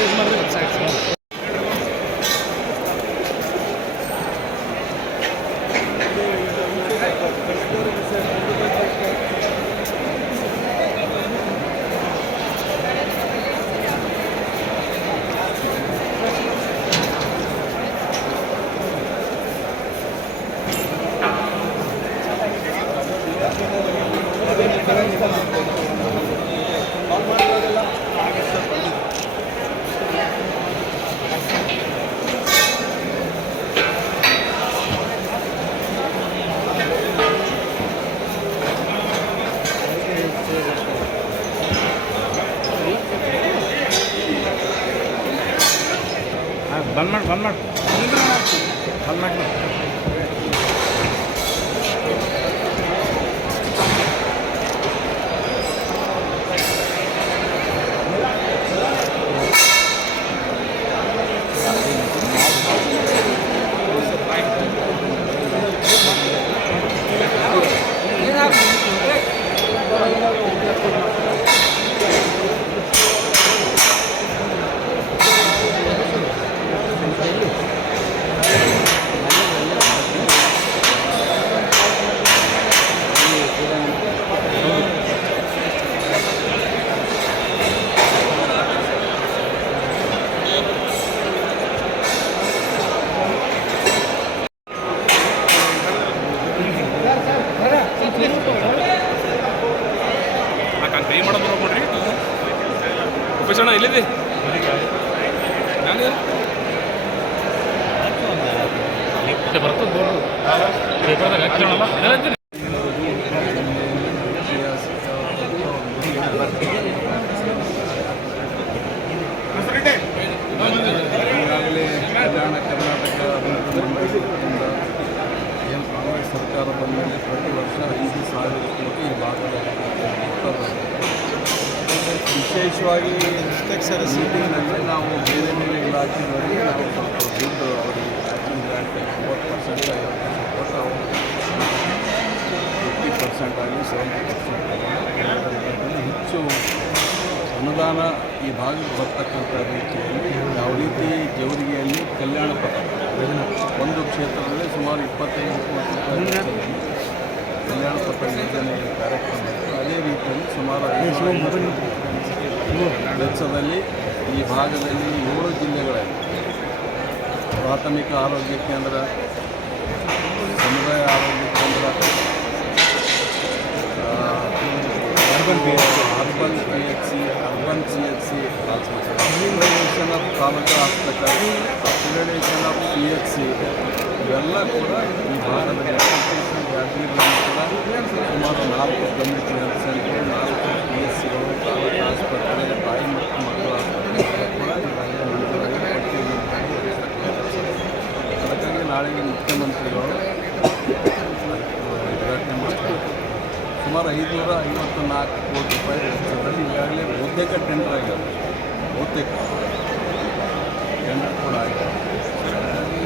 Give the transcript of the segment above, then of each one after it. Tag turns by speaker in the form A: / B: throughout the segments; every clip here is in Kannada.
A: ಯೂಸ್ ಮಾಡಿದ್ರೆ ಗೊತ್ತಾಗ್ತದೆ ಬಂದ್ ಮಾಡಿ ಬಂದ್ ಮಾಡಿ ಬಂದ್ ಮಾಡಿ
B: ನಾಲ್ಕು ಕೈ ಮಾಡೋದು ನೋಡ್ರಿ ಉಪೇಶ್ ಅಣ್ಣ ಎಲ್ಲಿದೆ ನಾನು ಬರ್ತದೆ. ಪೇಪರ್ದಾಗ ಏನಂತೀರಿ
C: ಈಗಾಗಲೇ ಕಲ್ಯಾಣ ಕರ್ನಾಟಕ ಅಭಿವೃದ್ಧಿ ಮಂಡಳಿಯಿಂದ ಏನು ಕಾಂಗ್ರೆಸ್ ಸರ್ಕಾರ ಬಂದ ಮೇಲೆ ಪ್ರತಿ ವರ್ಷ ಐದು ಸಾವಿರ ಕೋಟಿ ಈ ಭಾಗದ ವಿಶೇಷವಾಗಿ ಮೀಟಿಂಗ್ನಲ್ಲಿ ನಾವು ಬೇರೆ ಬೇರೆ ಇಲಾಖೆಗಳಲ್ಲಿ ನಾವು ಸ್ವಲ್ಪ ದುಡ್ಡು ಅವರಿಗೆ ಮ್ಯಾಚಿಂಗ್ ಗ್ರಾಂಟ್ ಮೂವತ್ತು ಪರ್ಸೆಂಟ್ ಕೊಟ್ಟು ಅವರು ಫಿಫ್ಟಿ ಪರ್ಸೆಂಟ್ ಆಗಲಿ ಸೆವೆಂಟಿ ಪರ್ಸೆಂಟ್ ಆಗಲಿ ಹೆಚ್ಚು ಅನುದಾನ ಈ ಭಾಗಕ್ಕೆ ಬರ್ತಕ್ಕಂಥ ರೀತಿಯಲ್ಲಿ ಯಾವ ರೀತಿ ಜವರಿಗೆಯಲ್ಲಿ ಕಲ್ಯಾಣ ಪಥ ಒಂದು ಕ್ಷೇತ್ರದಲ್ಲಿ ಸುಮಾರು ಇಪ್ಪತ್ತೈದು ಕೋಟಿ ಕಲ್ಯಾಣ ಪಥ ಯೋಜನೆ ಕಾರ್ಯಕ್ರಮ. ಅದೇ ರೀತಿಯಲ್ಲಿ ಸುಮಾರು ವೆಚ್ಚದಲ್ಲಿ ಈ ಭಾಗದಲ್ಲಿ ಏಳು ಜಿಲ್ಲೆಗಳಲ್ಲಿ ಪ್ರಾಥಮಿಕ ಆರೋಗ್ಯ ಕೇಂದ್ರ, ಸಮುದಾಯ ಆರೋಗ್ಯ ಕೇಂದ್ರ urban B H C urban P H C, urban C H C upgradation of taluk hospital upgradation of P H C, ಇವೆಲ್ಲ ಕೂಡ ಈ ಭಾಗದಲ್ಲಿ ಕೂಡ ಸುಮಾರು ನಾಲ್ಕು ಕಮ್ಯುನಿಟಿ ಹೆಲ್ತ್ ಸೆಂಟರ್ ನಾಲ್ಕು ಪಿ ಎಚ್ ಸಿಗಳು ತಾಲೂಕು ಆಸ್ಪತ್ರೆ ತಾಯಿ ಮತ್ತು ಮಕ್ಕಳ ಆಸ್ಪತ್ರೆ ಕೂಡ ಈಗಾಗಲೇ ಮಂಜೂರಾಗಿ ಪಟ್ಟಿಯಲ್ಲಿ ಅದಕ್ಕಾಗಿ ನಾಳೆಗೆ ಮುಖ್ಯಮಂತ್ರಿಗಳು ಉದ್ಘಾಟನೆ ಮಾಡ್ತಾರೆ ಸುಮಾರು ಐದುನೂರ ಐವತ್ತು ನಾಲ್ಕು ಕೋಟಿ ರೂಪಾಯಿ ವೆಚ್ಚದಲ್ಲಿ ಈಗಾಗಲೇ ಬಹುತೇಕ ಟೆಂಡರ್ ಆಗಿದೆ. ಬಹುತೇಕ ಟೆಂಡರ್ ಕೂಡ ಆಗಿದೆ ಹಾಗಾಗಿ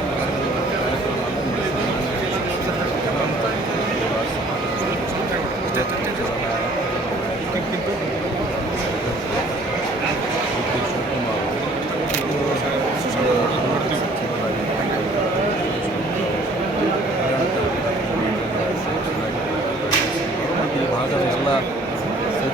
C: ಮತ್ತು ಈ ಭಾಗದ ಎಲ್ಲ ಸಚಿವರು ಗೋಸರಾಜ್
A: ಇಷ್ಟು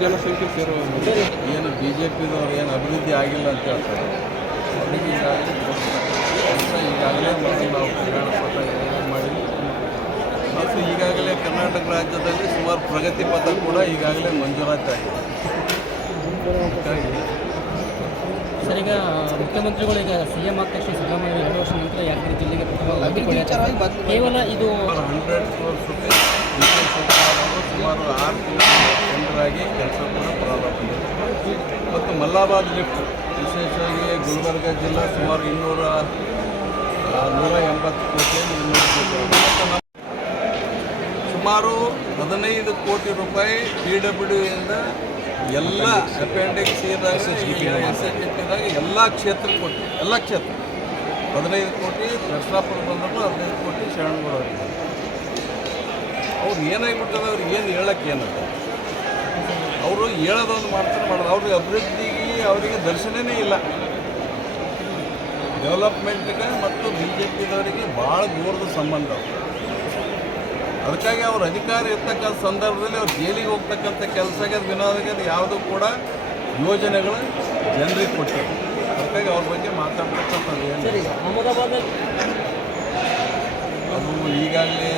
A: ಜನಸಂಖ್ಯೆ ಸೇರುವ
C: ಏನು ಬಿ ಜೆ ಪಿದವ್ರು ಏನು ಅಭಿವೃದ್ಧಿ ಆಗಿಲ್ಲ ಅಂತ ಹೇಳ್ತಾರೆ ಅವರಿಗೆ ಈಗಾಗಲೇ ಕೆಲಸ ಈಗಾಗಲೇ ಮಾಡಿ ನಾವು ಕಲ್ಯಾಣ ಮಾಡಿ ಮತ್ತು ಈಗಾಗಲೇ ಕರ್ನಾಟಕ ರಾಜ್ಯದಲ್ಲಿ ಸುಮಾರು ಪ್ರಗತಿ ಪಥ ಕೂಡ ಈಗಾಗಲೇ ಆಗಿದೆ ಹಾಗಾಗಿ
D: ಸರ್ ಈಗ ಮುಖ್ಯಮಂತ್ರಿಗಳು ಈಗ ಸಿ ಎಂ ಆಗ್ತಾ ಶ್ರೀ ಸಿದ್ದರಾಮಯ್ಯ ಎರಡು ವರ್ಷ ನಂತರ ಯಾದಗಿರಿ ಜಿಲ್ಲೆಗೆ ಕೇವಲ ಇದು
C: ಸುಮಾರು ಹಂಡ್ರೆಡ್ ಕ್ರೋರ್ಸ್ ಸುಮಾರು ಆರು ಟೆಂಡರ್ ಕೆಲಸ ಕೂಡ ಪ್ರಾರಂಭ. ಮತ್ತು ಮಲ್ಲಾಬಾದ್ ಲಿಫ್ಟ್ ವಿಶೇಷವಾಗಿ ಗುಲ್ಬರ್ಗ ಜಿಲ್ಲಾ ಸುಮಾರು ಇನ್ನೂರ ನೂರ ಎಂಬತ್ತು ಇನ್ನೂರು ಕೋಟಿ ಸುಮಾರು ಹದಿನೈದು ಕೋಟಿ ರೂಪಾಯಿ ಪಿ ಡಬ್ಲ್ಯೂ ಇಂದ ಎಲ್ಲ ಅಪೆಂಡಿಕ್ಸ್ ಇದ್ದಾಗ ಎಲ್ಲ ಕ್ಷೇತ್ರ ಕೊಟ್ಟು ಎಲ್ಲ ಕ್ಷೇತ್ರ. ಹದಿನೈದು ಕೋಟಿ ಕೃಷ್ಣಾಪುರ ಬಂದರೂ ಹದಿನೈದು ಕೋಟಿ ಶರಣಗಳು ಅವ್ರು ಏನಾಗ್ಬಿಟ್ಟದ ಅವ್ರಿಗೆ ಏನು ಹೇಳಕ್ಕೆ ಏನಂತ ಅವರು ಹೇಳೋದೊಂದು ಮಾಡ್ತಾರೆ ಮಾಡೋದು. ಅವ್ರಿಗೆ ಅಭಿವೃದ್ಧಿಗೆ ಅವರಿಗೆ ದರ್ಶನನೇ ಇಲ್ಲ. ಡೆವಲಪ್ಮೆಂಟ್ಗೆ ಮತ್ತು ಬಿ ಜೆ ಪಿದವರಿಗೆ ಭಾಳ ದೂರದ ಸಂಬಂಧ ಅವ್ರು. ಅದಕ್ಕಾಗಿ ಅವ್ರ ಅಧಿಕಾರ ಇರ್ತಕ್ಕಂಥ ಸಂದರ್ಭದಲ್ಲಿ ಅವ್ರು ಜೈಲಿಗೆ ಹೋಗ್ತಕ್ಕಂಥ ಕೆಲಸಕ್ಕೆ ವಿನೋದಕ್ಕೆ ಅದು ಯಾವುದೂ ಕೂಡ ಯೋಜನೆಗಳು ಜನರಿಗೆ ಕೊಟ್ಟರು ಅದಕ್ಕಾಗಿ ಅವ್ರ ಬಗ್ಗೆ ಮಾತಾಡ್ತಕ್ಕಂಥದ್ದು ಏನು
D: ಅಹಮದಾಬಾದಲ್ಲಿ
C: ಅದು ಈಗಾಗಲೇ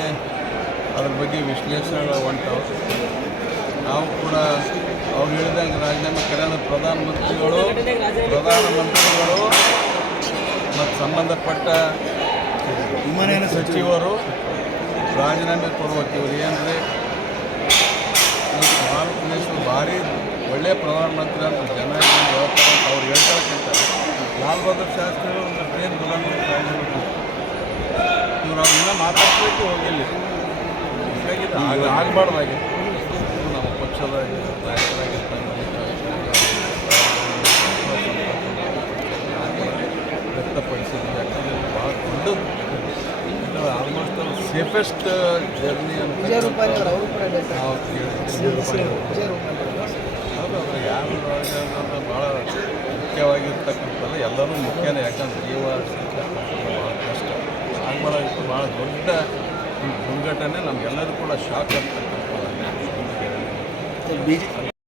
C: ಅದ್ರ ಬಗ್ಗೆ ವಿಶ್ಲೇಷಣೆ ಹೊಂಟವು ನಾವು ಕೂಡ ಅವ್ರು ಹೇಳಿದಂಗೆ ರಾಜೀನಾಮೆ ಕರೆದ ಪ್ರಧಾನಮಂತ್ರಿಗಳು ಪ್ರಧಾನಮಂತ್ರಿಗಳು ಮತ್ತು ಸಂಬಂಧಪಟ್ಟ ಸಚಿವರು ರಾಜೀನಾಮೆ ಕೊಡುವತ್ತೀವ್ರಿ ಏನಂದರೆ ಏನ್ರಿ ಭಾರತ ದೇಶದ ಭಾರಿ ಒಳ್ಳೆಯ ಪ್ರಧಾನಮಂತ್ರಿ ಅಂತ ಜನ ಏನು ಹೇಳ್ತಾರೆ ಅಂತ ಅವ್ರು ಹೇಳ್ತಾರಕ್ಕಿಂತ ಲಾಲ್ ಬಹದ್ದೂರ್ ಶಾಸ್ತ್ರಿಗಳು ಒಂದು ಟ್ರೈನ್ ಗುಲಾಮಿ ಇವ್ರು ಅವ್ರನ್ನ ಮಾತಾಡ್ಸಲಿಕ್ಕೆ ಹೋಗಿಲ್ಲ. ಹೀಗಾಗಿ ಆಗಬಾರ್ದಾಗಿತ್ತು. ನಮ್ಮ ಪಕ್ಷದ ನಾಯಕರಾಗಿರ್ತಾರೆ ವ್ಯಕ್ತಪಡಿಸಿದ್ವಿ ಯಾಕಂದರೆ ಭಾಳ ದೊಡ್ಡದು ಆಲ್ಮೋಸ್ಟ್ ಸೇಫೆಸ್ಟ್ ಜರ್ನಿ ಅಂತ ನಾವು ಹೌದು ಅದು ಯಾರು ಭಾಳ ಮುಖ್ಯವಾಗಿರ್ತಕ್ಕಂಥದ್ದು ಎಲ್ಲರೂ ಮುಖ್ಯನೇ. ಯಾಕಂದ್ರೆ ಜೀವ ಭಾಳ ಕಷ್ಟ. ಆಗ್ಬಾರ್ದಾಗಿತ್ತು ಭಾಳ ದೊಡ್ಡ ದುರ್ಘಟನೆ. ನಮಗೆಲ್ಲರೂ ಕೂಡ ಶಾಕ್ ಆಗ್ತಕ್ಕಂಥ
E: ಬಿ ಜೆ